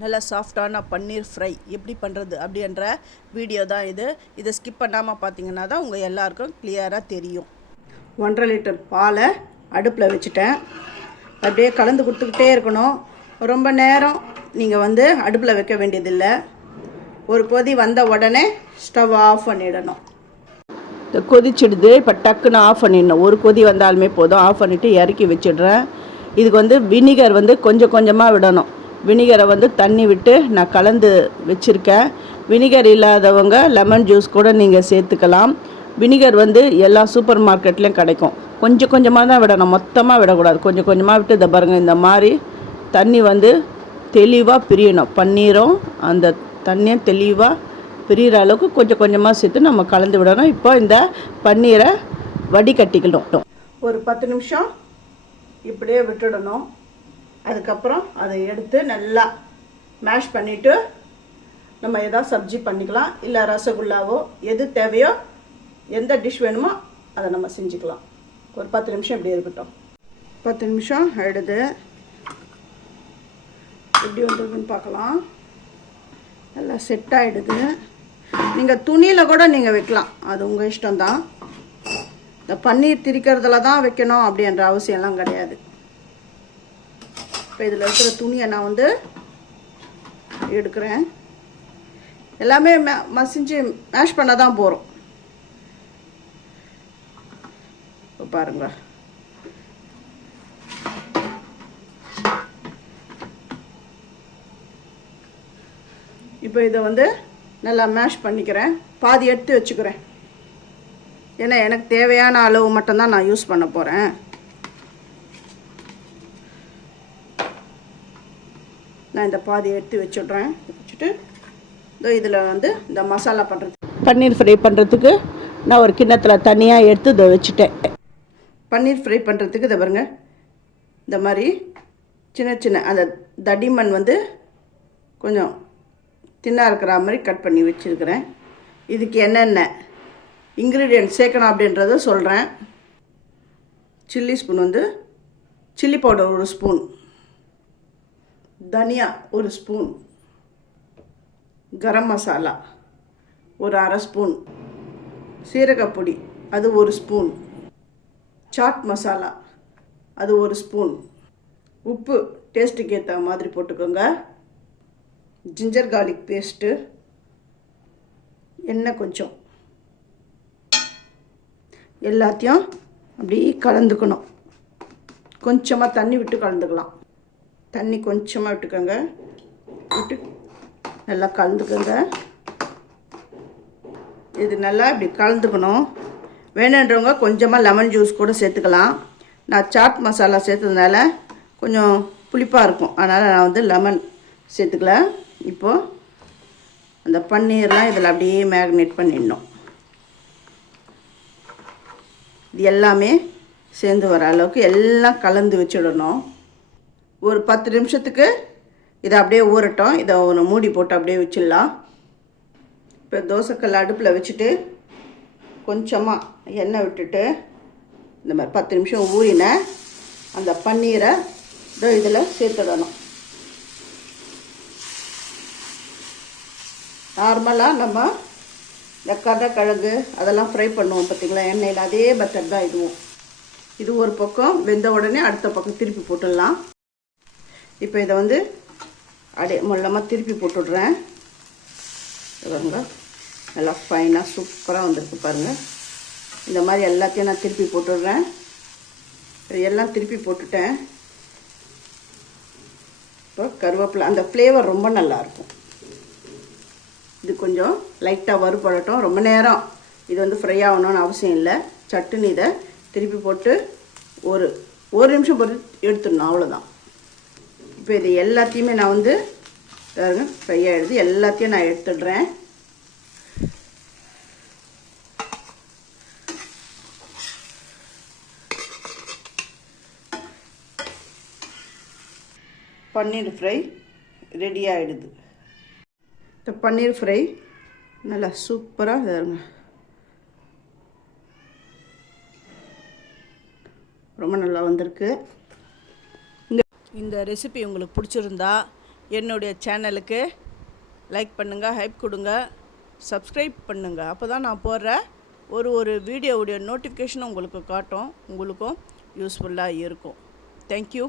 நல்லா சாஃப்டான பன்னீர் ஃப்ரை எப்படி பண்ணுறது அப்படின்ற வீடியோ தான் இது. இதை ஸ்கிப் பண்ணாமல் பார்த்தீங்கன்னா தான் உங்கள் எல்லாருக்கும் கிளியராக தெரியும். 1.5 லிட்டர் பாலை அடுப்பில் வச்சுட்டேன். அப்படியே கலந்து கொடுத்துக்கிட்டே இருக்கணும். ரொம்ப நேரம் நீங்கள் அடுப்பில் வைக்க வேண்டியதில்லை. ஒரு கொதி வந்த உடனே ஸ்டவ் ஆஃப் பண்ணிடணும். இந்த கொதிச்சிடுது, இப்போ டக்குன்னு ஆஃப் பண்ணிடணும். ஒரு கொதி வந்தாலுமே போதும். ஆஃப் பண்ணிவிட்டு இறக்கி வச்சிடுறேன். இதுக்கு வினிகர் கொஞ்சம் கொஞ்சமாக விடணும். வினிகரை தண்ணி விட்டு நான் கலந்து வச்சுருக்கேன். வினிகர் இல்லாதவங்க லெமன் ஜூஸ் கூட நீங்கள் சேர்த்துக்கலாம். வினிகர் எல்லா சூப்பர் மார்க்கெட்லேயும் கிடைக்கும். கொஞ்சம் கொஞ்சமாக தான் விடணும், மொத்தமாக விடக்கூடாது. கொஞ்சம் கொஞ்சமாக விட்டு இதை பாருங்கள், இந்த மாதிரி தண்ணி தெளிவாக பிரியணும். பன்னீரும் அந்த தண்ணியும் தெளிவாக பிரிகிற அளவுக்கு கொஞ்சம் கொஞ்சமாக சேர்த்து நம்ம கலந்து விடணும். இப்போ இந்த பன்னீரை வடிகட்டிக்கணும். ஒரு 10 நிமிஷம் இப்படியே விட்டுடணும். அதுக்கப்புறம் அதை எடுத்து நல்லா மேஷ் பண்ணிவிட்டு நம்ம எதாவது சப்ஜி பண்ணிக்கலாம். இல்லை ரசகுல்லாவோ எது தேவையோ, எந்த டிஷ் வேணுமோ அதை நம்ம செஞ்சுக்கலாம். ஒரு 10 நிமிஷம் இப்படி இருக்கட்டும். 10 நிமிஷம் ஆகிடுது. எப்படி வந்துருக்குன்னு பார்க்கலாம். நல்லா செட் ஆகிடுது. நீங்கள் துணியில் கூட நீங்கள் வைக்கலாம், அது உங்கள் இஷ்டம்தான். இந்த பன்னீர் திரிக்கிறதுல தான் வைக்கணும் அப்படின்ற அவசியம்லாம் கிடையாது. இப்போ இதில் இருக்கிற துணியை நான் எடுக்கிறேன். எல்லாமே மசிஞ்சு மேஷ் பண்ண தான் போகிறோம். இப்போ பாருங்க, இப்போ இதை நல்லா மேஷ் பண்ணிக்கிறேன். பாதி எடுத்து வச்சுக்கிறேன். ஏன்னா எனக்கு தேவையான அளவு மட்டும்தான் நான் யூஸ் பண்ண போகிறேன். நான் இந்த பாதி எடுத்து வச்சுட்றேன். வச்சுட்டு இதில் இந்த மசாலா பண்ணுறதுக்கு, பன்னீர் ஃப்ரை பண்ணுறதுக்கு நான் ஒரு கிண்ணத்தில் தனியாக எடுத்து இதை வச்சுட்டேன். பன்னீர் ஃப்ரை பண்ணுறதுக்கு இதை பாருங்க, இந்த மாதிரி சின்ன சின்ன அந்த தடிமண் கொஞ்சம் தின்னாக இருக்கிற மாதிரி கட் பண்ணி வச்சுருக்கிறேன். இதுக்கு என்னென்ன இன்க்ரீடியன்ட் சேர்க்கணும் அப்படின்றத சொல்கிறேன். Chilli spoon chilli powder 1 spoon, தனியா 1 ஸ்பூன், கரம் மசாலா ஒரு 1/2 ஸ்பூன், சீரகப்பொடி அது 1 ஸ்பூன், சாட் மசாலா அது 1 ஸ்பூன், உப்பு டேஸ்ட்டுக்கு ஏற்ற மாதிரி போட்டுக்கோங்க, ஜிஞ்சர் கார்லிக் பேஸ்ட்டு, எண்ணெய் கொஞ்சம், எல்லாத்தையும் அப்படி கலந்துக்கணும். கொஞ்சமாக தண்ணி விட்டு கலந்துக்கலாம். தண்ணி கொஞ்சமாக விட்டுக்கோங்க. விட்டு நல்லா கலந்துக்கோங்க. இது நல்லா இப்படி கலந்துக்கணும். வேணுன்றவங்க கொஞ்சமாக லெமன் ஜூஸ் கூட சேர்த்துக்கலாம். நான் சாட் மசாலா சேர்த்ததுனால கொஞ்சம் புளிப்பாக இருக்கும், அதனால் நான் லெமன் சேர்த்துக்கல. இப்போது அந்த பன்னீர்லாம் இதில் அப்படியே மேக்னேட் பண்ணிடணும். இது எல்லாமே சேர்ந்து வர அளவுக்கு எல்லாம் கலந்து வச்சிடணும். ஒரு 10 நிமிஷத்துக்கு இதை அப்படியே ஊறட்டும். இதை ஒரு மூடி போட்டு அப்படியே வச்சிடலாம். இப்போ தோசைக்கல் அடுப்பில் வச்சுட்டு கொஞ்சமாக எண்ணெய் விட்டுட்டு இந்த மாதிரி 10 நிமிஷம் ஊறின அந்த பன்னீரை இதில் சேர்த்துடணும். நார்மலாக நம்ம இந்த கருணக்கிழங்கு அதெல்லாம் ஃப்ரை பண்ணுவோம் பார்த்திங்களா எண்ணெயில், அதே மெத்தட் தான் இதுவும். இது ஒரு பக்கம் வெந்த உடனே அடுத்த பக்கம் திருப்பி போட்டுடலாம். இப்போ இதை அப்படியே மொல்லமாக திருப்பி போட்டுடுறேன். பாருங்க, நல்லா ஃபைனாக சூப்பராக வந்திருக்கு பாருங்கள். இந்த மாதிரி எல்லாத்தையும் நான் திருப்பி போட்டுடுறேன். எல்லாம் திருப்பி போட்டுட்டேன். இப்போ கருவேப்பிலை, அந்த ஃப்ளேவர் ரொம்ப நல்லாயிருக்கும். இது கொஞ்சம் லைட்டாக வறுபடட்டும். ரொம்ப நேரம் இது ஃப்ரை ஆகணும்னு அவசியம் இல்லை. சட்டுன்னு இதை திருப்பி போட்டு ஒரு நிமிஷம் பொறுத்து எடுத்துடணும், அவ்வளோதான். இப்போ இது எல்லாத்தையுமே நான் பாருங்க ஃப்ரை ஆகிடுது. எல்லாத்தையும் நான் எடுத்துடுறேன். பன்னீர் ஃப்ரை ரெடி ஆகிடுது. இந்த பன்னீர் ஃப்ரை நல்லா சூப்பராக இருங்க, ரொம்ப நல்லா வந்திருக்கு. இந்த ரெசிபி உங்களுக்கு பிடிச்சிருந்தா என்னுடைய சேனலுக்கு லைக் பண்ணுங்கள், ஹைப் கொடுங்க, சப்ஸ்கிரைப் பண்ணுங்கள். அப்போ தான் நான் போடுற ஒரு வீடியோவுடைய நோட்டிஃபிகேஷன் உங்களுக்கு காட்டும், உங்களுக்கும் யூஸ்ஃபுல்லாக இருக்கும். தேங்க்யூ.